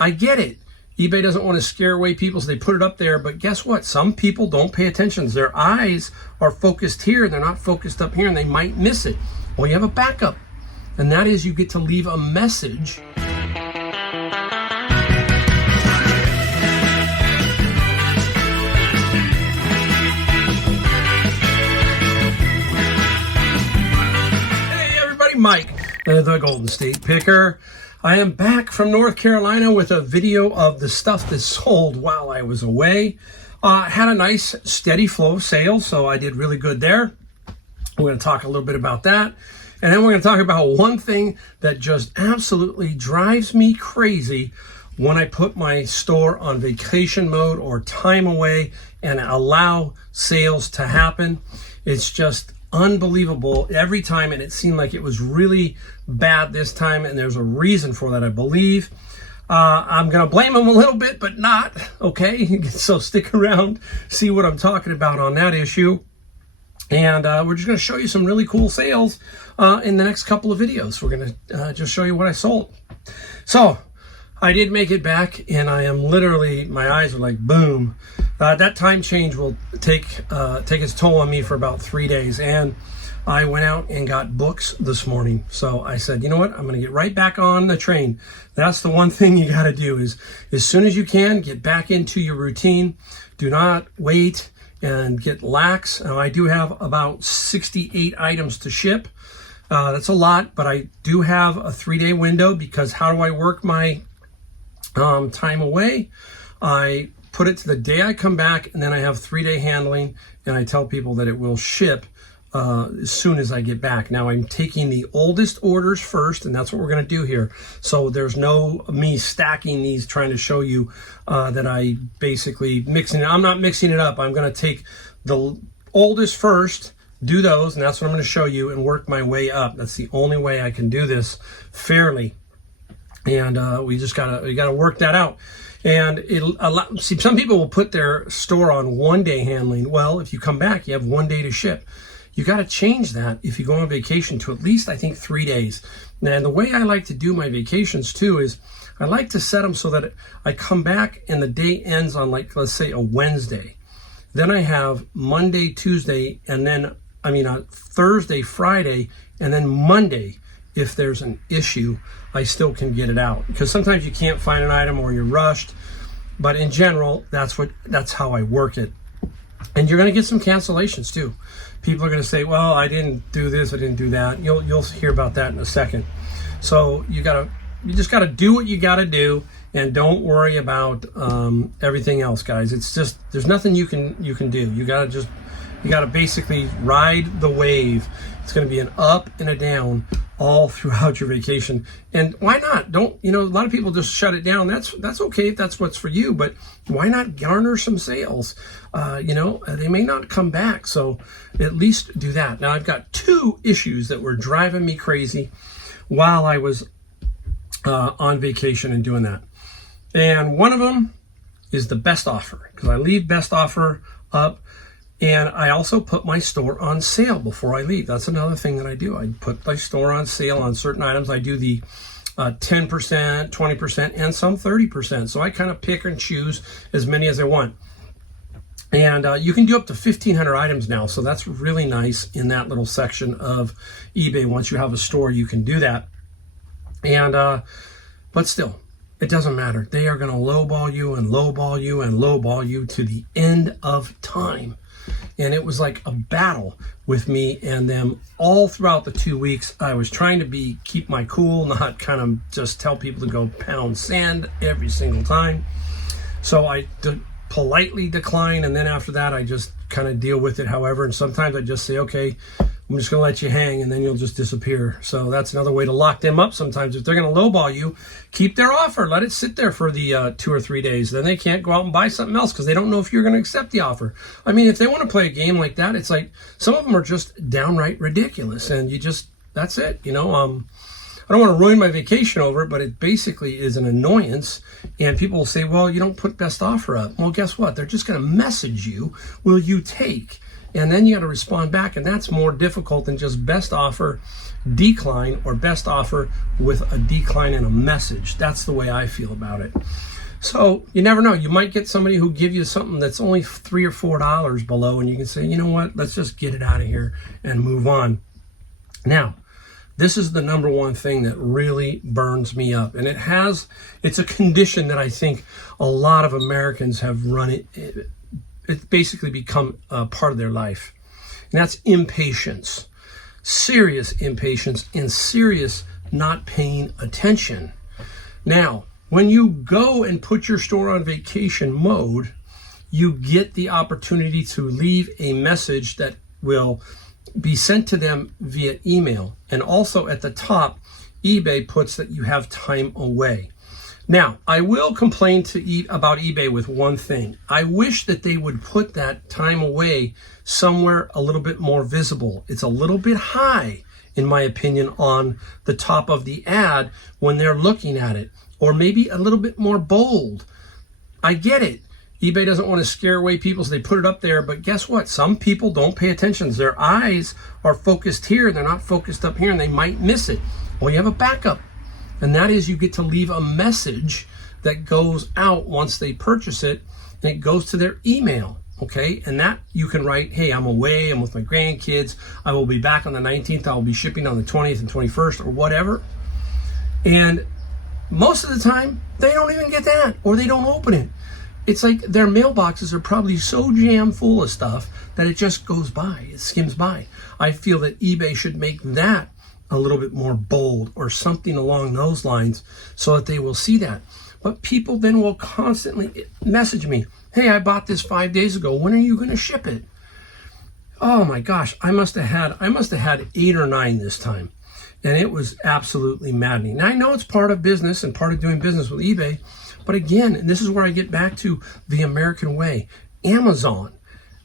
I get it. eBay doesn't want to scare away people, so they put it up there. But guess what? Some people don't pay attention. Their eyes are focused here. They're not focused up here, and they might miss it. Well, you have a backup, and that is you get to leave a message. Hey, everybody, Mike, the Golden State Picker. I am back from North Carolina with a video of the stuff that sold while I was away. Had a nice steady flow of sales, so I did really good there. We're going to talk a little bit about that. And then we're going to talk about one thing that just absolutely drives me crazy when I put my store on vacation mode or time away and allow sales to happen. It's just unbelievable every time, and it seemed like it was really bad this time, and there's a reason for that, I believe. I'm gonna blame them a little bit, but not, okay? So stick around, see what I'm talking about on that issue. And we're just gonna show you some really cool sales in the next couple of videos. We're gonna just show you what I sold. So I did make it back, and I am literally, my eyes are like boom. That time change will take its toll on me for about 3 days, and I went out and got books this morning. So I said, you know what, I'm going to get right back on the train. That's the one thing you got to do, is as soon as you can, get back into your routine. Do not wait and get lax. Now, I do have about 68 items to ship. That's a lot, but I do have a 3-day window, because how do I work my time away? I put it to the day I come back, and then I have 3-day handling, and I tell people that it will ship as soon as I get back. Now, I'm taking the oldest orders first, and that's what we're going to do here. So there's no me stacking these, trying to show you that I basically mixing it. I'm not mixing it up. I'm going to take the oldest first, do those, and that's what I'm going to show you, and work my way up. That's the only way I can do this fairly. And we gotta work that out. And see, some people will put their store on 1-day handling. Well, if you come back, you have 1 day to ship. You got to change that if you go on vacation to at least, I think, 3 days. And the way I like to do my vacations too is I like to set them so that I come back and the day ends on, like, let's say a Wednesday. Then I have Monday, Tuesday, and then, Thursday, Friday, and then Monday. If there's an issue, I still can get it out, because sometimes you can't find an item or you're rushed. But in general, that's how I work it. And you're going to get some cancellations too. People are going to say, well, I didn't do this, I didn't do that. You'll hear about that in a second. So you just got to do what you got to do, and don't worry about everything else, guys. It's just, there's nothing you can do. You got to basically ride the wave. It's going to be an up and a down all throughout your vacation. And why not? A lot of people just shut it down. That's okay if that's what's for you, but why not garner some sales? They may not come back, so at least do that. Now, I've got 2 issues that were driving me crazy while I was on vacation and doing that. And one of them is the best offer, because I leave best offer up. And I also put my store on sale before I leave. That's another thing that I do. I put my store on sale on certain items. I do the 10%, 20%, and some 30%. So I kind of pick and choose as many as I want. And you can do up to 1,500 items now. So that's really nice in that little section of eBay. Once you have a store, you can do that. And but still, it doesn't matter. They are going to lowball you and lowball you and lowball you to the end of time. And it was like a battle with me and them all throughout the 2 weeks. I was trying to keep my cool, not kind of just tell people to go pound sand every single time. So I politely decline, and then after that, I just kind of deal with it however. And sometimes I just say, okay, I'm just going to let you hang, and then you'll just disappear. So that's another way to lock them up sometimes. If they're going to lowball you, keep their offer. Let it sit there for the 2 or 3 days. Then they can't go out and buy something else because they don't know if you're going to accept the offer. I mean, if they want to play a game like that, it's like some of them are just downright ridiculous, and that's it. I don't want to ruin my vacation over it, but it basically is an annoyance. And people will say, well, you don't put best offer up. Well, guess what? They're just going to message you, will you take? and then you got to respond back, and that's more difficult than just best offer, decline, or best offer with a decline and a message. That's the way I feel about it. So you never know. You might get somebody who give you something that's only $3 or $4 below, and you can say, you know what, let's just get it out of here and move on. Now, this is the number one thing that really burns me up, and it's a condition that I think a lot of Americans have run it. It's basically become a part of their life, and that's impatience, serious impatience, and serious not paying attention. Now, when you go and put your store on vacation mode, you get the opportunity to leave a message that will be sent to them via email. And also at the top, eBay puts that you have time away. Now, I will complain about eBay with one thing. I wish that they would put that time away somewhere a little bit more visible. It's a little bit high, in my opinion, on the top of the ad when they're looking at it, or maybe a little bit more bold. I get it. eBay doesn't want to scare away people, so they put it up there. But guess what? Some people don't pay attention. Their eyes are focused here. They're not focused up here, and they might miss it. Well, you have a backup, and that is you get to leave a message that goes out once they purchase it, and it goes to their email. Okay, and that you can write, hey, I'm away, I'm with my grandkids, I will be back on the 19th, I will be shipping on the 20th and 21st, or whatever. And most of the time, they don't even get that, or they don't open it. It's like their mailboxes are probably so jam full of stuff that it just goes by, it skims by. I feel that eBay should make that a little bit more bold or something along those lines so that they will see that. But people then will constantly message me, hey, I bought this 5 days ago, when are you going to ship it? Oh my gosh, I must have had 8 or 9 this time. And it was absolutely maddening. Now, I know it's part of business and part of doing business with eBay, but again, and this is where I get back to the American way. Amazon,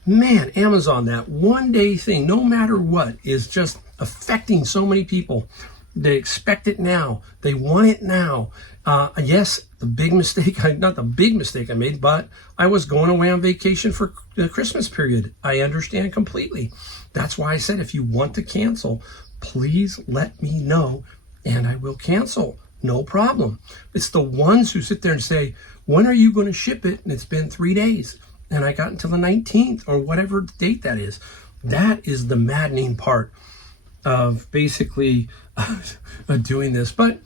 man, Amazon, that one-day thing, no matter what, is just affecting so many people. They expect it now. They want it now. Yes, the big mistake, not the big mistake I made, but I was going away on vacation for the Christmas period. I understand completely. That's why I said, if you want to cancel, please let me know and I will cancel. No problem. It's the ones who sit there and say, when are you going to ship it? And it's been 3 days and I got until the 19th or whatever date that is. That is the maddening part of basically doing this. But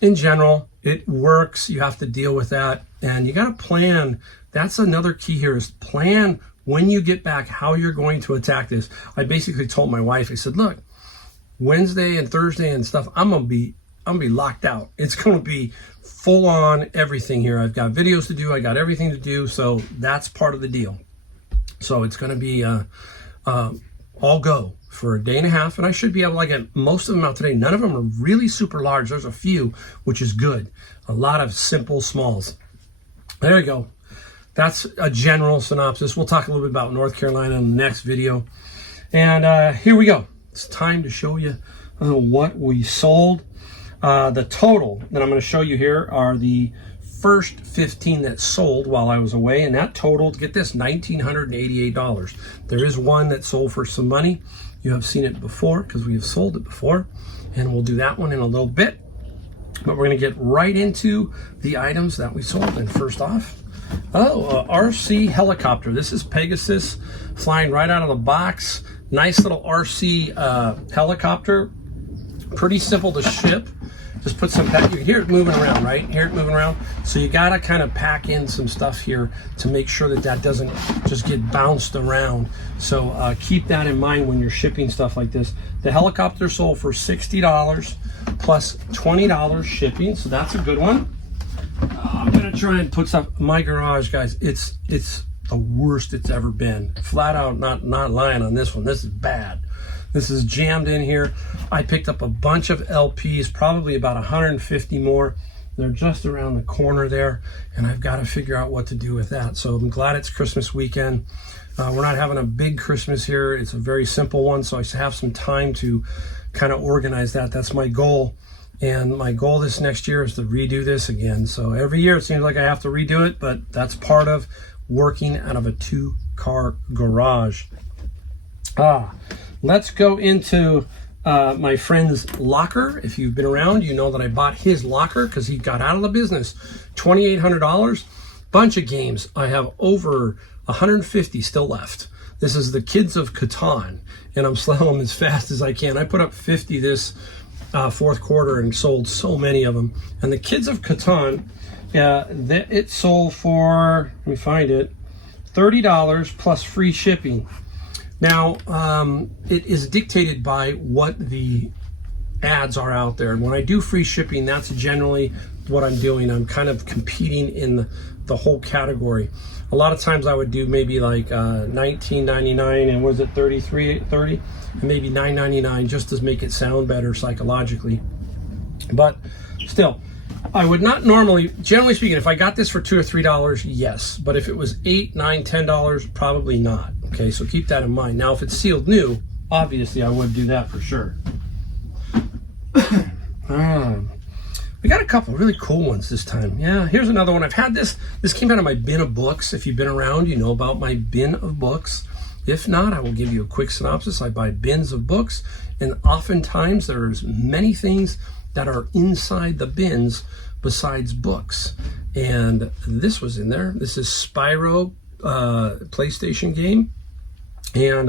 in general, it works. You have to deal with that and you got to plan. That's another key here, is plan when you get back how you're going to attack this. I basically told my wife, I said, look, Wednesday and Thursday and stuff, I'm gonna be locked out. It's gonna be full on everything here. I've got videos to do, I got everything to do, so that's part of the deal. So it's gonna be all go for a day and a half, and I should be able to get most of them out today. None of them are really super large. There's a few, which is good. A lot of simple smalls. There we go. That's a general synopsis. We'll talk a little bit about North Carolina in the next video. And here we go. It's time to show you what we sold. The total that I'm going to show you here are the first 15 that sold while I was away, and that totaled, get this, $1,988. There is one that sold for some money. You have seen it before because we have sold it before, and we'll do that one in a little bit. But we're going to get right into the items that we sold. And first off, RC helicopter. This is Pegasus flying right out of the box. Nice little RC helicopter. Pretty simple to ship. Just put some, you can hear it moving around, right? Hear it moving around. So you gotta kind of pack in some stuff here to make sure that that doesn't just get bounced around. So keep that in mind when you're shipping stuff like this. The helicopter sold for $60 plus $20 shipping, so that's a good one. I'm gonna try and put stuff, my garage, guys, it's the worst it's ever been. Flat out, not lying on this one. This is bad. This is jammed in here. I picked up a bunch of LPs, probably about 150 more. They're just around the corner there, and I've got to figure out what to do with that. So I'm glad it's Christmas weekend. We're not having a big Christmas here. It's a very simple one, so I have some time to kind of organize that. That's my goal. And my goal this next year is to redo this again. So every year it seems like I have to redo it, but that's part of working out of a 2-car garage. Let's go into my friend's locker. If you've been around, you know that I bought his locker because he got out of the business. $2,800, bunch of games. I have over 150 still left. This is the Kids of Catan, and I'm selling them as fast as I can. I put up 50 this fourth quarter and sold so many of them. And the Kids of Catan, it sold for, let me find it, $30 plus free shipping. Now, it is dictated by what the ads are out there. And when I do free shipping, that's generally what I'm doing. I'm kind of competing in the whole category. A lot of times I would do maybe like $19.99 and was it $33.30 and maybe $9.99 just to make it sound better psychologically. But still, I would not normally, generally speaking, if I got this for $2 or $3, yes. but if it was $8, $9, $10, probably not. Okay, so keep that in mind. Now, if it's sealed new, obviously I would do that for sure. We got a couple really cool ones this time. Yeah, here's another one. I've had this. This came out of my bin of books. If you've been around, you know about my bin of books. If not, I will give you a quick synopsis. I buy bins of books, and oftentimes there's many things that are inside the bins besides books. And this was in there. This is Spyro PlayStation game. And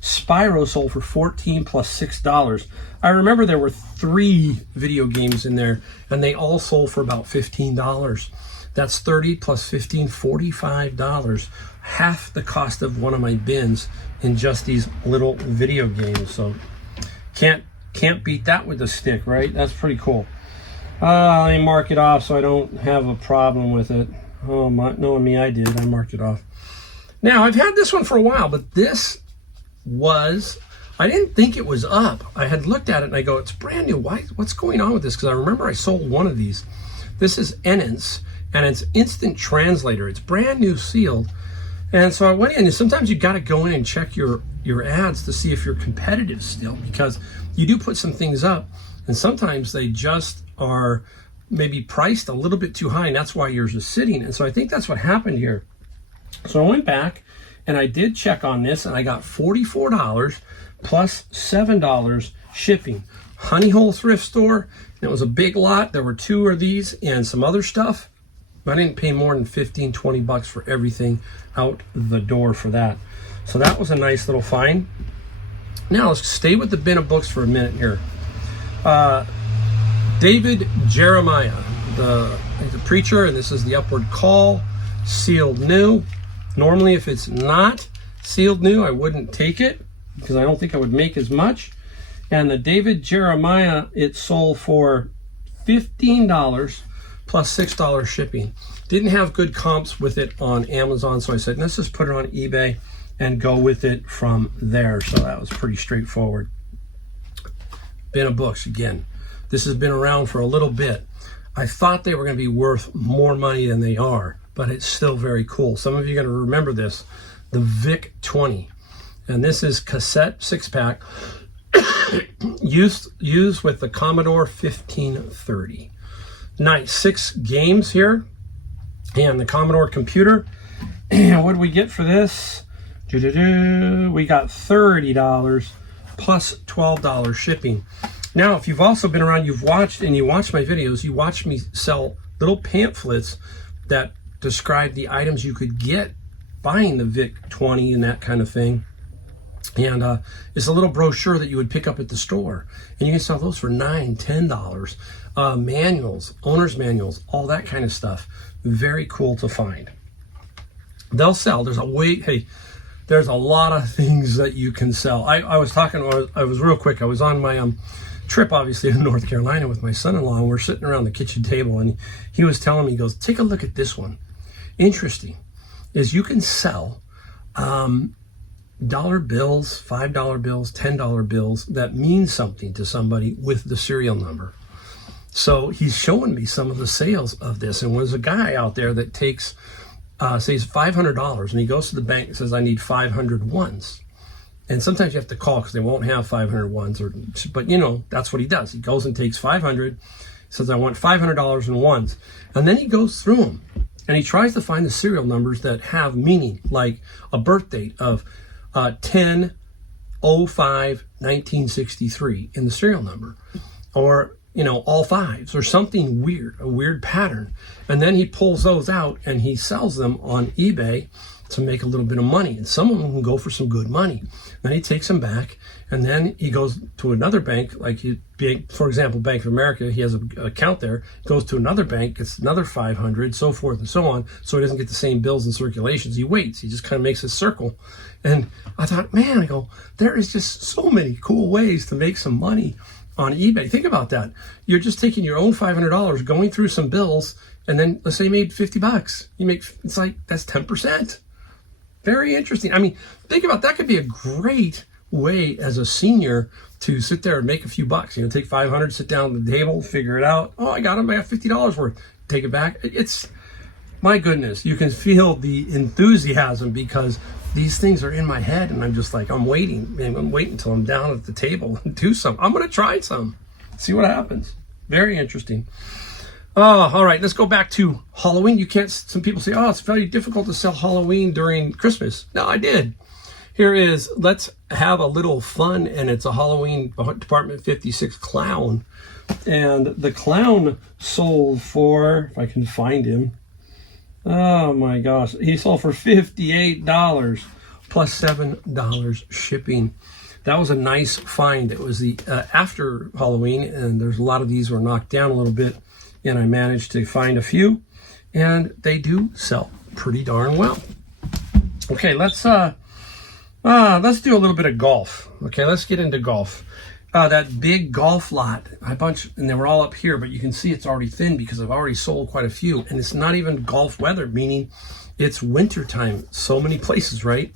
Spyro sold for $14 plus $6. I remember there were 3 video games in there, and they all sold for about $15. That's 30 plus 15, $45. Half the cost of one of my bins in just these little video games. So can't beat that with a stick, right? That's pretty cool. Let me mark it off so I don't have a problem with it. Oh, knowing me, I did. I marked it off. Now, I've had this one for a while, but this was, I didn't think it was up. I had looked at it and I go, it's brand new. What's going on with this? Because I remember I sold one of these. This is Enence, and it's Instant Translator. It's brand new sealed. And so I went in, and sometimes you got to go in and check your ads to see if you're competitive still, because you do put some things up, and sometimes they just are maybe priced a little bit too high, and that's why yours is sitting. And so I think that's what happened here. So I went back and I did check on this, and I got $44 plus $7 shipping. Honey Hole Thrift Store. It was a big lot. There were 2 of these and some other stuff. I didn't pay more than $15, $20 for everything out the door for that. So that was a nice little find. Now let's stay with the bin of books for a minute here. David Jeremiah, the preacher, and this is the Upward Call, sealed new. Normally, if it's not sealed new, I wouldn't take it because I don't think I would make as much. And the David Jeremiah, it sold for $15 plus $6 shipping. Didn't have good comps with it on Amazon, so I said, let's just put it on eBay and go with it from there. So that was pretty straightforward. Bin of books, again. This has been around for a little bit. I thought they were going to be worth more money than they are, but it's still very cool. Some of you are going to remember this, the Vic 20. And this is cassette 6-pack used with the Commodore 1530. Nice, 6 games here and the Commodore computer. And what did we get for this? We got $30 plus $12 shipping. Now, if you've also been around, you watched my videos, you watched me sell little pamphlets that describe the items you could get buying the Vic 20 and that kind of thing. And it's a little brochure that you would pick up at the store. And you can sell those for $9, $10. Manuals, owner's manuals, all that kind of stuff. Very cool to find. They'll sell. There's a lot of things that you can sell. I was real quick. I was on my trip, obviously, to North Carolina with my son-in-law, and we're sitting around the kitchen table, and he was telling me, he goes, take a look at this one. Interesting is you can sell dollar bills, $5 bills, $10 bills that mean something to somebody with the serial number. So he's showing me some of the sales of this, and there's a guy out there that takes, says $500, and he goes to the bank and says, I need 500 ones. And sometimes you have to call because they won't have 500 ones, but you know, that's what he does. He goes and takes 500, says, I want $500 in ones. And then he goes through them and he tries to find the serial numbers that have meaning, like a birth date of 10 05 1963 in the serial number, or all fives, or something weird, a weird pattern. And then he pulls those out and he sells them on eBay to make a little bit of money. And some of them can go for some good money. Then he takes them back, and then he goes to another bank, for example, Bank of America. He has an account there, goes to another bank, gets another 500, so forth and so on, so he doesn't get the same bills and circulations. He waits. He just kind of makes a circle. And I thought, man, there is just so many cool ways to make some money on eBay. Think about that. You're just taking your own $500, going through some bills, and then let's say you made $50. It's like, that's 10%. Very interesting. I mean, think about that. Could be a great way as a senior to sit there and make a few bucks. Take 500, sit down at the table, figure it out. Oh, I got $50 worth. Take it back. It's, my goodness, you can feel the enthusiasm because these things are in my head, and I'm just like, I'm waiting until I'm down at the table and do some. I'm going to try some, see what happens. Very interesting. All right, let's go back to Halloween. some people say, it's very difficult to sell Halloween during Christmas. No, I did. Here is, let's have a little fun, and it's a Halloween Department 56 clown. And the clown sold for, if I can find him, oh my gosh, he sold for $58 plus $7 shipping. That was a nice find. It was the after Halloween, and there's a lot of these were knocked down a little bit, and I managed to find a few, and they do sell pretty darn well. Okay, let's do a little bit of golf. Okay, let's get into golf. That big golf lot, and they were all up here, but you can see it's already thin because I've already sold quite a few, and it's not even golf weather, meaning it's winter time. So many places, right?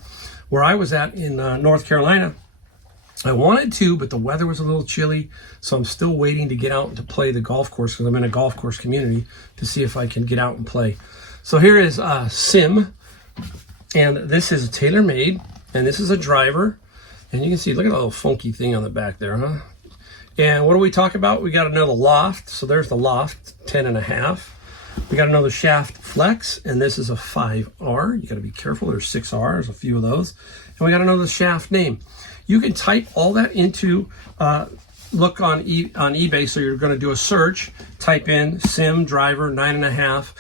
Where I was at in North Carolina, I wanted to, but the weather was a little chilly, so I'm still waiting to get out and to play the golf course because I'm in a golf course community to see if I can get out and play. So here is Sim, and this is a TaylorMade, and this is a driver. And you can see, look at that little funky thing on the back there, huh? And what do we talk about? We got to know the loft. So there's the loft, 10.5. We got to know the shaft flex, and this is a 5R. You got to be careful. There's 6Rs, a few of those. And we got to know the shaft name. You can type all that into, look on eBay. So you're going to do a search, type in Sim driver 9.5,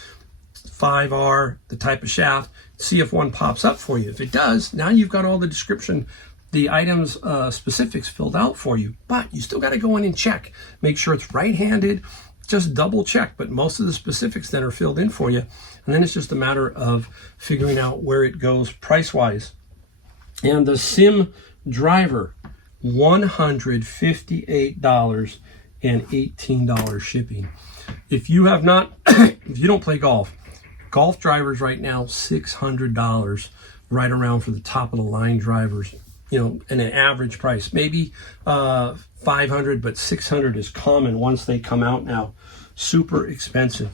5R, the type of shaft, see if one pops up for you. If it does, now you've got all the description, the items specifics filled out for you, but you still got to go in and check, make sure it's right-handed, just double check, but most of the specifics then are filled in for you, and then it's just a matter of figuring out where it goes price-wise. And the Sim driver, $158 and $18 shipping. If you have not, if you don't play golf drivers right now, $600 right around for the top of the line drivers. And an average price, maybe 500, but 600 is common once they come out now. Super expensive.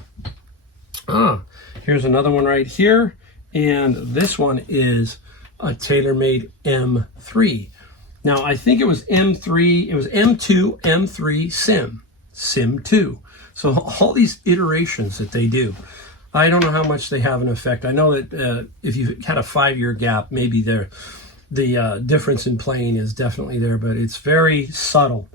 Here's another one right here, and this one is a TaylorMade M3. Now I think it was M3, it was M2, M3, Sim 2. So all these iterations that they do, I don't know how much they have an effect. I know that if you had a 5-year gap, maybe the difference in playing is definitely there, but it's very subtle.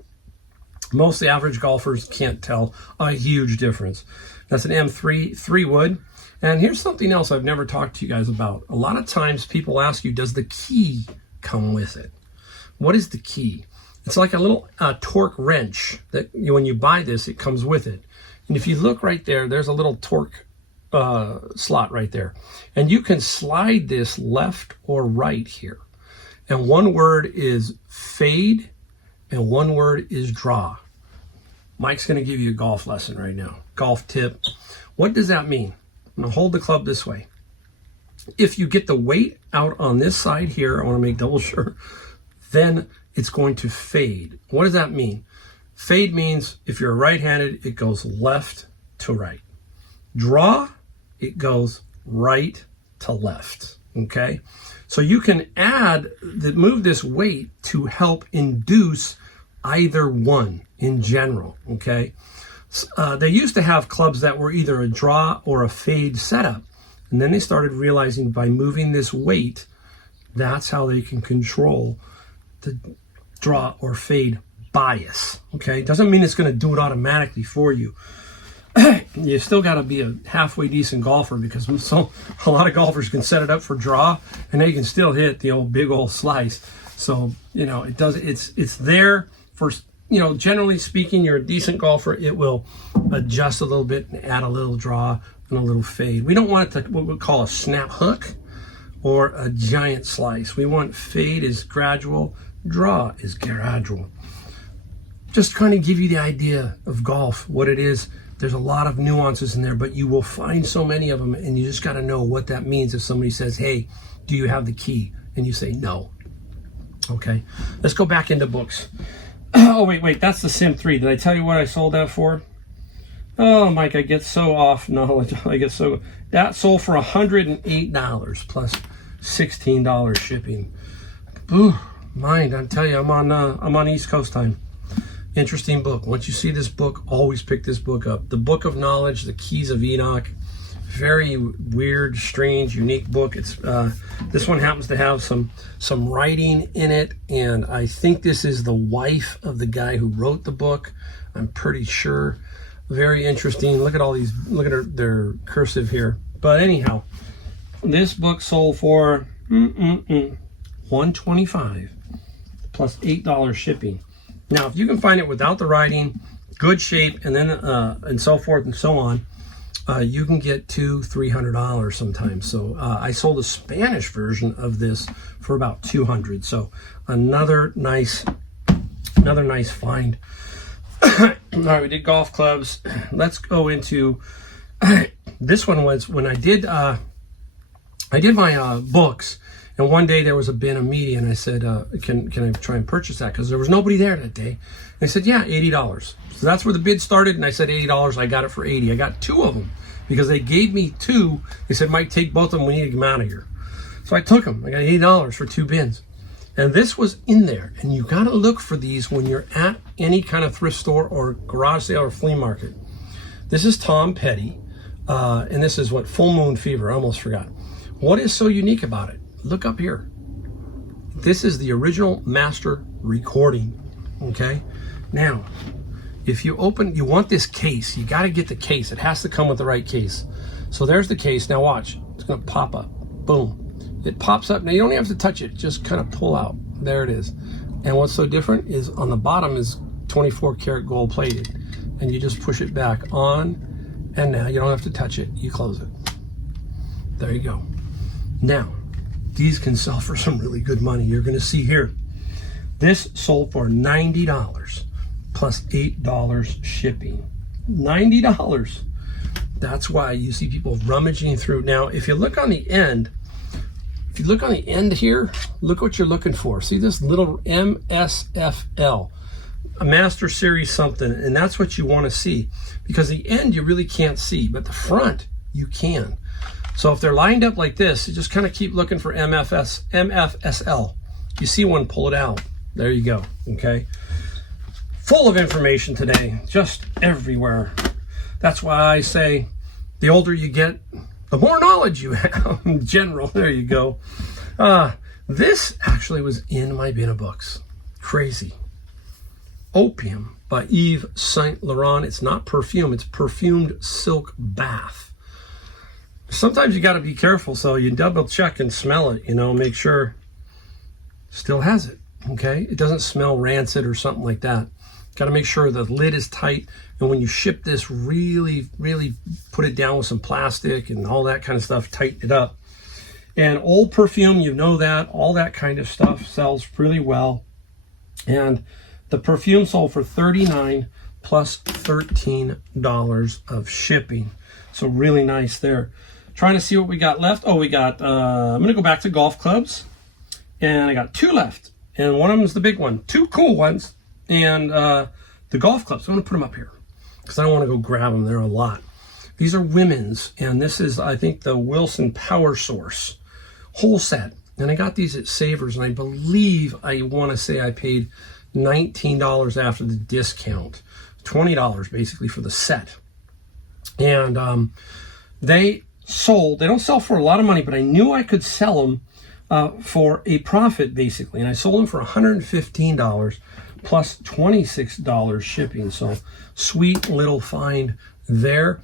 Most of the average golfers can't tell a huge difference. That's an M3 3-wood. And here's something else I've never talked to you guys about. A lot of times people ask you, does the key come with it? What is the key? It's like a little torque wrench that when you buy this, it comes with it. And if you look right there, there's a little torque slot right there. And you can slide this left or right here. And one word is fade, and one word is draw. Mike's going to give you a golf lesson right now. Golf tip. What does that mean? I'm going to hold the club this way. If you get the weight out on this side here, I want to make double sure, then it's going to fade. What does that mean? Fade means if you're right-handed, it goes left to right. Draw, it goes right to left. Okay? So you can move this weight to help induce either one in general, okay? They used to have clubs that were either a draw or a fade setup. And then they started realizing by moving this weight, that's how they can control the draw or fade bias. Okay, doesn't mean it's going to do it automatically for you. You still got to be a halfway decent golfer, because a lot of golfers can set it up for draw and they can still hit the old big old slice. So it's there for, generally speaking, you're a decent golfer. It will adjust a little bit and add a little draw and a little fade. We don't want it to what we call a snap hook or a giant slice. We want fade is gradual, draw is gradual. Just trying to give you the idea of golf, what it is. There's a lot of nuances in there, but you will find so many of them, and you just got to know what that means. If somebody says, hey, do you have the key? And you say, no. Okay, let's go back into books. Oh, wait, that's the Sim 3. Did I tell you what I sold that for? Oh, Mike, I get so off knowledge. That sold for $108 plus $16 shipping. Ooh, mind, I tell you, I'm on East Coast time. Interesting book. Once you see this book, always pick this book up. The Book of Knowledge, The Keys of Enoch. Very weird, strange, unique book. It's this one happens to have some writing in it, and I think this is the wife of the guy who wrote the book. I'm pretty sure. Very interesting. Look at all these. Look at their cursive here. But anyhow, this book sold for $125 plus $8 shipping. Now, if you can find it without the writing, good shape, and then and so forth and so on, you can get $200-300 sometimes. So I sold a Spanish version of this for about $200. So another nice find. All right, we did golf clubs. Let's go into this one. Was when I did my books. And one day there was a bin of media, and I said, can I try and purchase that? Because there was nobody there that day. And they said, yeah, $80. So that's where the bid started, and I said $80. I got it for $80. I got two of them because they gave me two. They said, Mike, take both of them. We need to get them out of here. So I took them. I got $80 for two bins. And this was in there. And you got to look for these when you're at any kind of thrift store or garage sale or flea market. This is Tom Petty. And this is what? Full Moon Fever. I almost forgot. What is so unique about it? Look up here. This is the original master recording. Okay. Now, if you want this case, you got to get the case. It has to come with the right case. So there's the case. Now watch. It's going to pop up. Boom. It pops up. Now you don't have to touch it. Just kind of pull out. There it is. And what's so different is on the bottom is 24 karat gold plated. And you just push it back on. And now you don't have to touch it. You close it. There you go. Now, these can sell for some really good money. You're going to see here. This sold for $90 plus $8 shipping. $90. That's why you see people rummaging through. Now, if you look on the end, here, look what you're looking for. See this little MSFL, a Master Series something, and that's what you want to see, because the end you really can't see, but the front you can. So if they're lined up like this, you just kind of keep looking for MFSL. You see one, pull it out. There you go, okay? Full of information today, just everywhere. That's why I say the older you get, the more knowledge you have in general. There you go. This actually was in my bin of books. Crazy. Opium by Yves Saint Laurent. It's not perfume, it's perfumed silk bath. Sometimes you got to be careful, so you double check and smell it, make sure still has it, okay? It doesn't smell rancid or something like that. Got to make sure the lid is tight, and when you ship this, really, really put it down with some plastic and all that kind of stuff, tighten it up. And old perfume, that, all that kind of stuff sells really well. And the perfume sold for $39 plus $13 of shipping. So really nice there. Trying to see what we got left. Oh, we got, I'm going to go back to golf clubs. And I got two left. And one of them is the big one. Two cool ones. And the golf clubs. I'm going to put them up here because I don't want to go grab them. They're a lot. These are women's. And this is, I think, the Wilson Power Source whole set. And I got these at Savers. And I believe, I want to say I paid $19 after the discount. $20 basically for the set. And they don't sell for a lot of money, but I knew I could sell them for a profit, basically. And I sold them for $115 plus $26 shipping. So sweet little find there.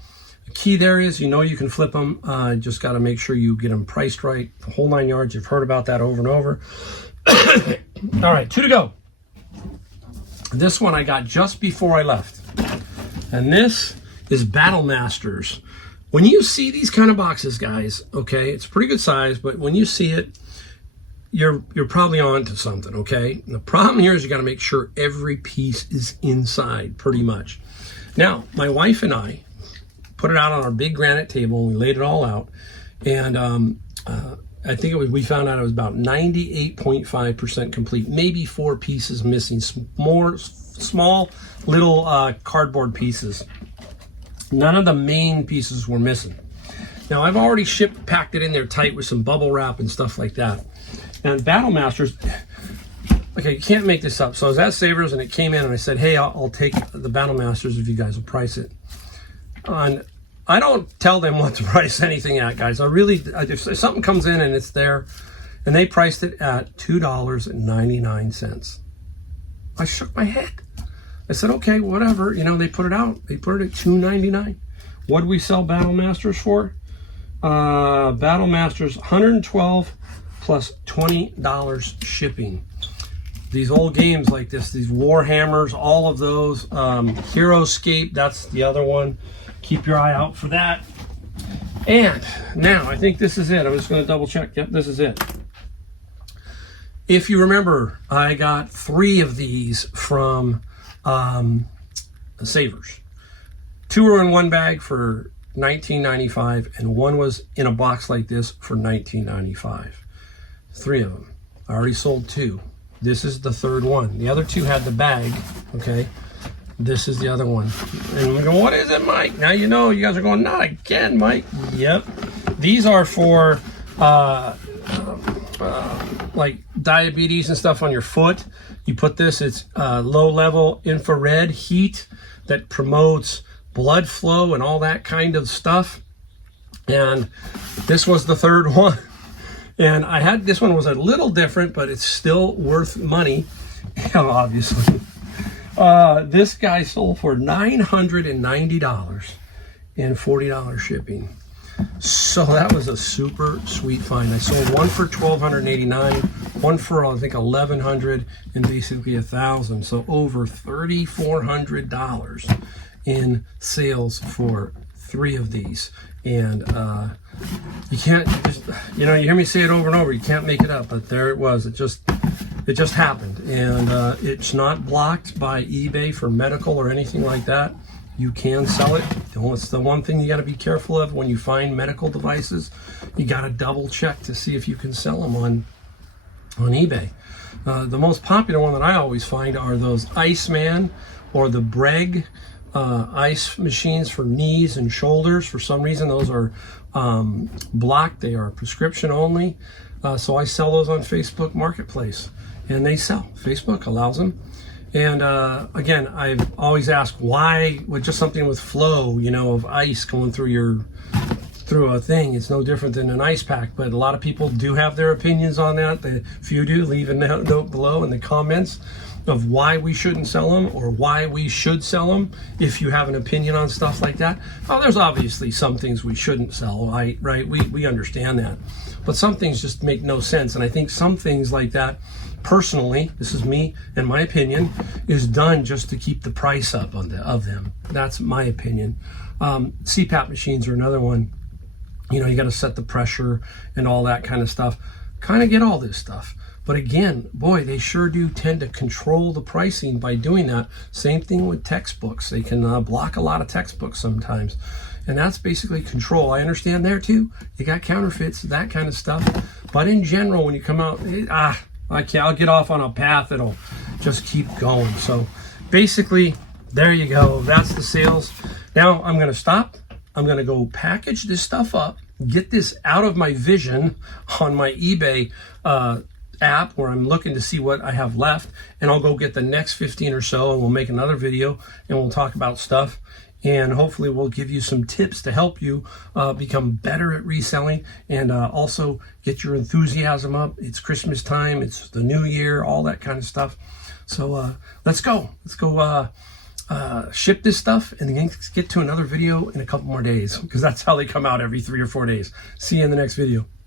The key there is, you know, you can flip them. Just got to make sure you get them priced right. The whole 9 yards. You've heard about that over and over. All right, 2 to go. This one I got just before I left. And this is Battle Masters. When you see these kind of boxes, guys, okay, it's a pretty good size, but when you see it, you're probably on to something, okay? And the problem here is you got to make sure every piece is inside, pretty much. Now, my wife and I put it out on our big granite table, and we laid it all out, and I think we found out it was about 98.5% complete, maybe 4 pieces missing, small little cardboard pieces. None of the main pieces were missing. Now, I've already packed it in there tight with some bubble wrap and stuff like that. And Battle Masters, okay, you can't make this up. So I was at Savers and it came in and I said, hey, I'll take the Battle Masters if you guys will price it. And I don't tell them what to price anything at, guys. If something comes in and it's there, and they priced it at $2.99. I shook my head. I said, okay, whatever. You know, they put it out. They put it at $2.99. What did we sell Battle Masters for? Battle Masters, $112 plus $20 shipping. These old games like this, these Warhammers, all of those. Heroescape, that's the other one. Keep your eye out for that. And now, I think this is it. I'm just going to double check. Yep, this is it. If you remember, I got 3 of these from Savers. 2 were in one bag for $19.95, and 1 was in a box like this for $19.95. 3 of them. I already sold 2. This is the 3rd one. The other 2 had the bag, okay? This is the other one. And we go, what is it, Mike? Now you know. You guys are going, not again, Mike. Yep. These are for like diabetes and stuff on your foot. You put this, it's low level infrared heat that promotes blood flow and all that kind of stuff. And this was the 3rd one. And I had, this one was a little different, but it's still worth money, obviously. This guy sold for $990 and $40 shipping. So that was a super sweet find. I sold 1 for $1,289, 1 for I think $1,100, and basically $1,000. So over $3,400 in sales for 3 of these. And you can't just, you know, you hear me say it over and over, you can't make it up, but there it was. It just happened. And it's not blocked by eBay for medical or anything like that. You can sell it. It's the one thing you got to be careful of when you find medical devices. You got to double check to see if you can sell them on eBay. The most popular one that I always find are those Iceman or the Breg ice machines for knees and shoulders. For some reason, those are blocked. They are prescription only. So I sell those on Facebook Marketplace, and they sell. Facebook allows them. And again, I've always asked why with just something with flow, you know, of ice going through a thing, it's no different than an ice pack. But a lot of people do have their opinions on that. If you do, leave a note below in the comments of why we shouldn't sell them or why we should sell them. If you have an opinion on stuff like that, oh, there's obviously some things we shouldn't sell, right? We understand that, but some things just make no sense. And I think some things like that, personally, this is me and my opinion, is done just to keep the price up of them. That's my opinion. CPAP machines are another one. You know, you got to set the pressure and all that kind of stuff. Kind of get all this stuff. But again, boy, they sure do tend to control the pricing by doing that. Same thing with textbooks. They can block a lot of textbooks sometimes. And that's basically control. I understand there too. You got counterfeits, that kind of stuff. But in general, when you come out, I'll get off on a path that'll just keep going. So basically, there you go. That's the sales. Now I'm going to stop. I'm going to go package this stuff up, get this out of my vision on my eBay app where I'm looking to see what I have left, and I'll go get the next 15 or so, and we'll make another video and we'll talk about stuff. and hopefully we'll give you some tips to help you become better at reselling, and also get your enthusiasm up. It's Christmas time, it's the new year, all that kind of stuff. So let's go ship this stuff and then get to another video in a couple more days, because that's how they come out, every 3 or 4 days. See you in the next video.